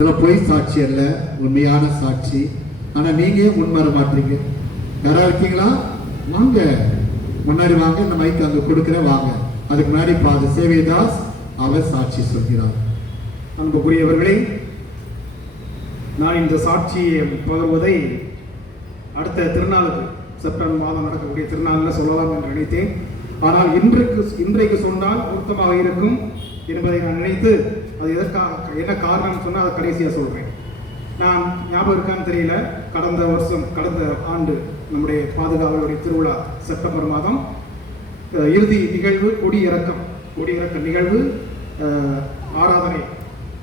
இதெல்லாம் பொய் சாட்சி அல்ல, உண்மையான சாட்சி. ஆனா நீங்க முன்வர மாட்டீங்க. யாரா இருக்கீங்களா? வாங்க, முன்னாடி வாங்க. இந்த மைக் அங்க கொடுக்கிற வாங்க. அதுக்கு முன்னாடி பாத சேவைதாஸ் அவர் சாட்சி சொல்கிறார். அன்புக்குரியவர்களே, நான் இந்த சாட்சியை பகர்வதை அடுத்த திருநாளுக்கு செப்டம்பர் மாதம் நடக்கக்கூடிய திருநாளில் சொல்லலாம் என்று நினைத்தேன். ஆனால் இன்றைக்கு சொன்னால் பொருத்தமாக இருக்கும் என்பதை நான் நினைத்து அது எதற்காக என்ன காரணம் சொன்னால் அதை கடைசியாக சொல்கிறேன். நான் ஞாபகம் இருக்கான்னு தெரியல, கடந்த ஆண்டு நம்முடைய பாதுகாவலுடைய திருவிழா செப்டம்பர் மாதம் இறுதி நிகழ்வு கொடியிறக்க நிகழ்வு ஆராதனை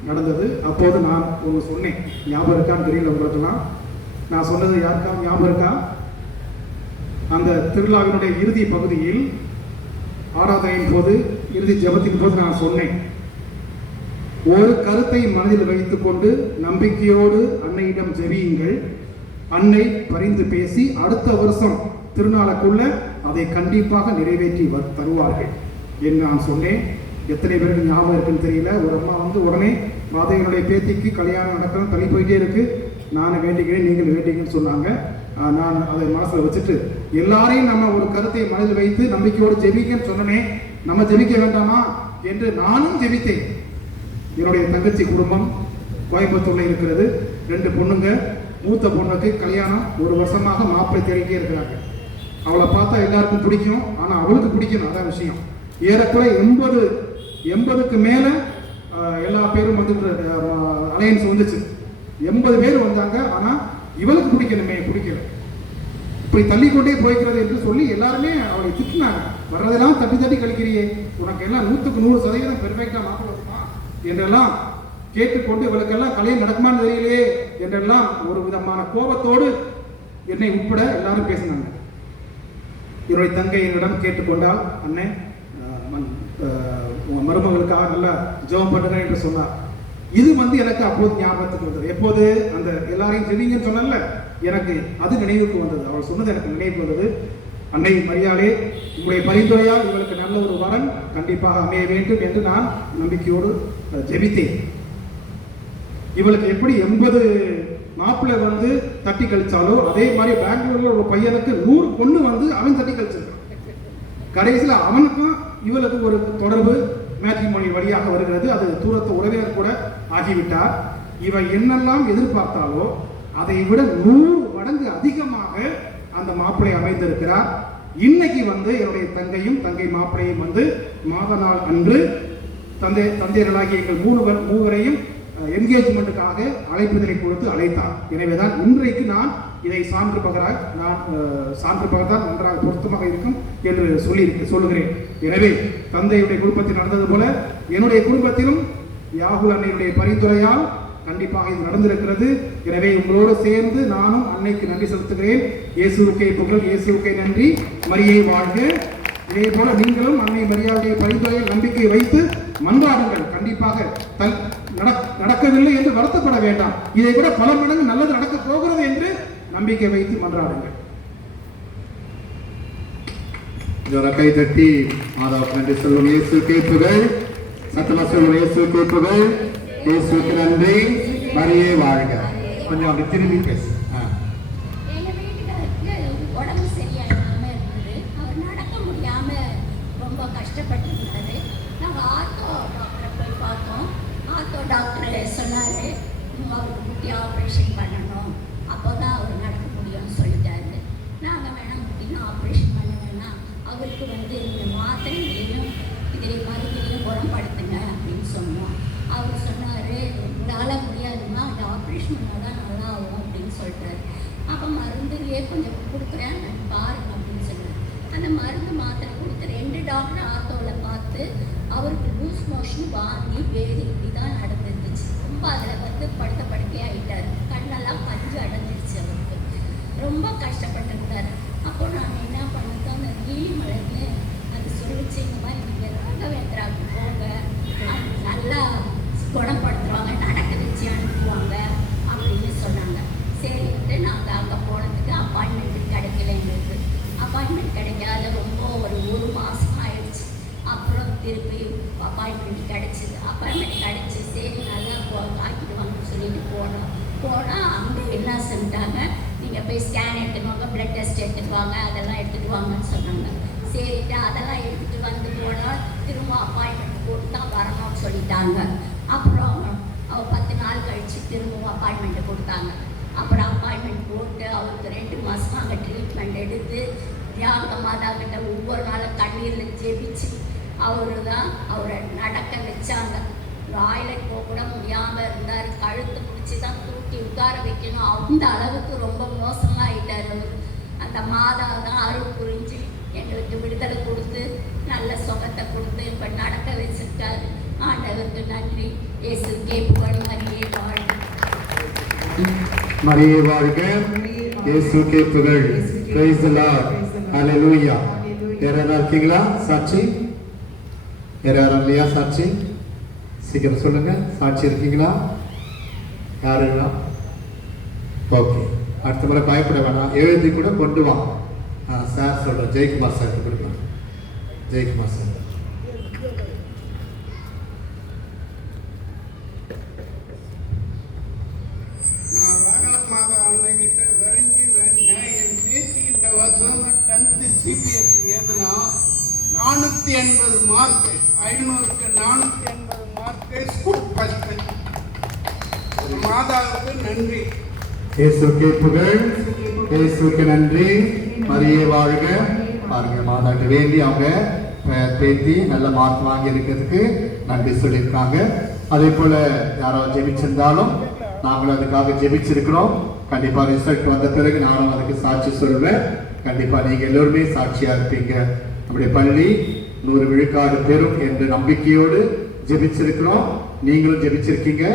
நடந்தது. அப்போது நான் ஒன்று சொன்னேன், ஞாபகம் இருக்கான்னு தெரியல உங்களுக்கெல்லாம். நான் சொன்னது யாருக்காவது ஞாபகம் இருக்கா? அந்த திருவிழாவினுடைய இறுதி பகுதியில் ஆராதனையின் போது, இறுதி ஜெபத்தின் போது நான் சொன்னேன், ஒரு கருத்தை மனதில் வைத்துக் கொண்டு நம்பிக்கையோடு அன்னையிடம் ஜெபியுங்கள். அன்னை பரிந்து பேசி அடுத்த வருஷம் திருநாளுக்குள்ள அதை கண்டிப்பாக நிறைவேற்றி தருவார்கள் என்று நான் சொன்னேன். எத்தனை பேருக்கு ஞாபகம் இருக்குன்னு தெரியல. ஒரு அம்மா உடனே பாதையினுடைய பேத்திக்கு கல்யாணம் நடக்கணும், தள்ளி போயிட்டே இருக்கு, நான் வேண்டிக்கிறேன், நீங்கள் வேண்டிங்கன்னு சொன்னாங்க. நான் அதை மனசில் வச்சுட்டு எல்லாரையும் நம்ம ஒரு கருத்தை மனதில் வைத்து நம்பிக்கையோடு ஜெபிக்கன்னு சொன்னேன். நம்ம ஜெபிக்க வேண்டாமா என்று நானும் ஜெபித்தேன். என்னுடைய தங்கச்சி குடும்பம் கோயம்புத்தூர்ல இருக்கிறது. 2 பொண்ணுங்க. மூத்த பொண்ணுக்கு கல்யாணம், 1 வருஷமாக மாப்பிள்ளை தேடிட்டே இருக்கிறாங்க. அவளை பார்த்தா எல்லாருக்கும் பிடிக்கும், ஆனால் அவளுக்கு பிடிக்கணும், அதான் விஷயம். ஏறக்குறை 80க்கு மேலே எல்லா பேரும் அலையன்ஸ் வந்துச்சு. 80 பேர் வந்தாங்க. ஆனால் இவளுக்கு பிடிக்கணுமே, பிடிக்கல, இப்படி தள்ளிக்கொண்டே போய்க்கிறது என்று சொல்லி எல்லாருமே அவளை திட்டினாங்க. வர்றதெல்லாம் தட்டி தட்டி கழிக்கிறியே, உனக்கு எல்லாம் 100% பெர்ஃபெக்டா மாப்பிள்ளை வருமா என்றெல்லாம் கேட்டுக்கொண்டு இவளுக்கெல்லாம் கல்யாணம் நடக்குமான்னு தெரியலையே என்றெல்லாம் ஒரு விதமான கோபத்தோடு என்னை உட்பட எல்லாரும் பேசினாங்க. என்னுடைய தங்கை என்னிடம் கேட்டுக்கொண்டால், அண்ணே உங்க மருமகளுக்காக நல்லா ஜெபம் பண்ணுங்க என்று சொன்னார். இது எனக்கு அப்போது ஞாபகத்துக்கு வந்தது. எப்போது அந்த எல்லாரையும் ஜெபிங்கன்னு சொன்னல, எனக்கு அது நினைவுக்கு வந்தது. அவள் சொன்னது எனக்கு நினைவுக்கு வந்தது. அன்னை மரியாளே, உங்களுடைய பரிந்துரையால் இவளுக்கு நல்ல ஒரு வரன் கண்டிப்பாக அமைய வேண்டும் என்று நான் நம்பிக்கையோடு ஜெபித்தேன். இவளுக்கு எப்படி 80 மாப்பிள்ளை தட்டி கழிச்சாலோ அதே மாதிரி பெங்களூர்ல ஒரு பையனுக்கு 100 பொண்ணு அவன் தட்டி கழிச்சிருக்கான். கடைசியில் அவனுக்கும் இவளுக்கு ஒரு தொடர்பு மேட்ரிமோனி வழியாக வருகிறது. அது தூரத்து உறவினர் கூட ஆகிவிட்டார். இவன் என்னெல்லாம் எதிர்பார்த்தாலோ அதை விட 100 மடங்கு அதிகமாக அந்த மாப்பிள்ளை அமைந்திருக்கிறார். இன்னைக்கு என்னுடைய தங்கையும் தங்கை மாப்பிள்ளையும் மாத நாள் அன்று தந்தையர்களாகிய எங்கள் மூவரையும் என்கேஜ்மெண்ட்டுக்காக அழைப்புதலை கொடுத்து அழைத்தார். எனவேதான் இன்றைக்கு நான் இதை சான்று பகர்தான் நன்றாக பொருத்தமாக இருக்கும் என்று சொல்லுகிறேன். எனவே தந்தையுடைய குடும்பத்தில் நடந்தது போல என்னுடைய குடும்பத்திலும் யாகுல் அன்னையுடைய பரிந்துரையால் கண்டிப்பாக இது நடந்திருக்கிறது. எனவே உங்களோடு சேர்ந்து நானும் அன்னைக்கு நன்றி செலுத்துகிறேன். இயேசுவுக்கே புகழ், இயேசுவுக்கே நன்றி, மரியை வாழ்க. இதே போல நீங்களும் அன்னை மரியாதையை பரிந்துரையில் நம்பிக்கை வைத்து மன்றாடுங்கள். கண்டிப்பாக நடக்கவில்லை என்று வருத்தப்பட வேண்டாம். இதை விட பல மடங்கு நல்லது நடக்க போகிறது என்று நம்பிக்கை வைத்து மன்றாடுங்கள். கை தட்டி மாதாவுக்கு நன்றி சொல்லும். இயேசுவுக்கே புகழ், சத்தமா சொல்லும். இயேசுவுக்கே புகழ், இயேசுவுக்கு நன்றி, மரியே வாழ்க. கொஞ்சம் அப்படி திரும்பி பேசு. உடம்பு சரியாயிடாம இருந்தது. அவர் நடக்க முடியாம ரொம்ப கஷ்டப்பட்டு இருந்தாரு. நாங்கள் ஆர்த்தோ டாக்டரை போய் பார்த்தோம். ஆர்த்தோ டாக்டர் சொன்னாரு, அவருக்கு முட்டி ஆப்ரேஷன் பண்ணணும், அப்போதான் அவர் நடக்க முடியும்னு சொல்லிட்டாரு. நாங்கள் வேணாம், முட்டினா ஆப்ரேஷன் பண்ண வேணாம், அவருக்கு இந்த மாத்திரையிலையும் மருந்திலையும் குணப்படுத்துங்க அப்படின்னு சொன்னோம். அவர் சொன்னார், உங்களால் முடியாதுமா, அந்த ஆப்ரேஷன் பண்ணால் நல்லா ஆகும் அப்படின்னு சொல்லிட்டாரு. அப்போ மருந்துலேயே கொஞ்சம் கொடுக்குறேன், பாருங்க அப்படின்னு சொன்னார். அந்த மருந்து மாத்திரை கொடுத்து 2 டாக்டர் ஆத்தோவில் பார்த்து அவருக்கு லூஸ் மோஷன், வாந்தி, பேதி இப்படி தான் நடந்துருந்துச்சு. ரொம்ப அதில் படுத்த படுக்கையாகிட்டார். கண்ணெல்லாம் பஞ்சு அடைஞ்சிருச்சு. அவருக்கு ரொம்ப கஷ்டப்பட்டிருந்தார். அப்போ நான் என்ன பண்ணது, அந்த நீலிமலைன்னு அது சொல்லிச்சு, இந்த மாதிரி நீங்கள் ராகவேந்திராவுக்கு போங்க, நல்லா குணப்படுத்துவாங்க, நடக்க வச்சு அனுப்புவாங்க அப்படின்னு சொன்னாங்க. சரின்ட்டு நாங்கள் அங்கே போனதுக்கு அப்பாயின்மெண்ட் கிடைக்கல. எங்களுக்கு அப்பாயின்மெண்ட் கிடைக்காத ரொம்ப ஒரு மாதம் ஆயிடுச்சு. அப்புறம் திருப்பி அப்பாயின்மெண்ட் கிடைச்சிது. அப்பாயின்மெண்ட் கிடைச்சி சரி நல்லா ஆக்கிடுவாங்கன்னு சொல்லி போனால் அங்கே என்ன செஞ்சிட்டாங்க, நீங்கள் போய் ஸ்கேன் எடுத்துட்டு வாங்க, பிளட் டெஸ்ட் எடுத்துகிட்டு வாங்க, அதெல்லாம் எடுத்துகிட்டு வாங்கன்னு சொன்னாங்க. சரிட்டு அதெல்லாம் எடுத்துகிட்டு வந்து போனால் திரும்ப அப்பாயின்மெண்ட் போட்டு தான் வரணும்னு சொல்லிட்டாங்க. அப்புறம் 10 நாள் கழித்து திரும்பவும் அப்பாயின்மெண்ட்டு கொடுத்தாங்க. அப்புறம் அப்பாயின்மெண்ட் போட்டு அவருக்கு 2 மாதம் அங்கே ட்ரீட்மெண்ட் எடுத்து தியாக மாதா கிட்ட ஒவ்வொரு நாளும் கண்ணீரில் ஜெபிச்சு அவரு தான் அவரை நடக்க வச்சாங்க. டாய்லெட் போக கூட முடியாமல் இருந்தார். கழுத்து பிடிச்சி தான் தூக்கி உட்கார வைக்கணும். அந்த அளவுக்கு ரொம்ப மோசமாகிட்டார் அவர். அந்த மாதா தான் அருள் புரிஞ்சு எங்களுக்கு விடுதலை கொடுத்து நல்ல சுகத்தை கொடுத்து இப்போ நடக்க வச்சுட்டார். ஆண்டவருக்கு நன்றி. இயேசுக்கே புகழ். மரியே வாழ்க. மரியே வாழ்க. இயேசுக்கே புகழ். Praise the Lord. Hallelujah. யாராவது இருக்கீங்களா சாட்சி? யாரும் இல்லையா சாட்சி? சீக்கிரம் சொல்லுங்க. சாட்சி இருக்கீங்களா? யாருங்களா? ஓகே, அடுத்த முறை பயப்பட வேணாம், எழுதி கூட கொண்டு வாங்க. சார் சொல்கிறேன், ஜெயக்குமார் சார் கொடுக்கலாம். ஜெயக்குமார் சார். நான் வேகனமாக அன்னைக்கிட்ட விரைஞ்சி வேணேன். என் பேசி இந்த வருஷம் 10th சிபிஎஸ்சி எதுனா 480 மார்க்கு, 500க்கு 480 மார்க்கு, ஸ்கூல் ஃபஸ்ட்டு. மாதாவுக்கு நன்றி. இயேசுக்கே புகழ். இயேசுக்கு நன்றி. மரியே வாழ்க. பாருங்க, மாதாட்ட வேண்டி அவங்க பேத்தி நல்ல மார்க் வாங்கி இருக்கிறதுக்கு நன்றி சொல்லியிருக்காங்க. அதே போல யாரோ ஜெபிச்சிருந்தாலும் நாங்களும் அதுக்காக ஜெபிச்சிருக்கிறோம். கண்டிப்பா ரிசல்ட் வந்த பிறகு நானும் அதுக்கு சாட்சி சொல்வேன். கண்டிப்பா நீங்க எல்லோருமே சாட்சியா இருப்பீங்க. நம்முடைய பள்ளி 100 விழுக்காடு பெறும் என்ற நம்பிக்கையோடு ஜெபிச்சிருக்கிறோம். நீங்களும் ஜெபிச்சிருக்கீங்க.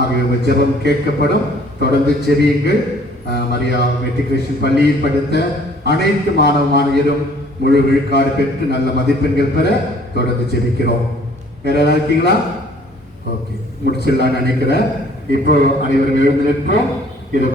ஆகவே உங்கள் ஜெபம் கேட்கப்படும். தொடர்ந்து ஜெபியுங்கள். மரியா மெட்ரிகுலேஷன் பள்ளியில் படித்த அனைத்து மாணவ மாணவியரும் முழு விழுக்காடு பெற்று நல்ல மதிப்பெண்கள் பெற தொடர்ந்து ஜெபிக்கிறோம். வேற ஏதாவது இருக்கீங்களா? ஓகே, முடிச்சிடலாம்னு நினைக்கிறேன். இப்போ அனைவரும் எழுந்து நிற்போம்.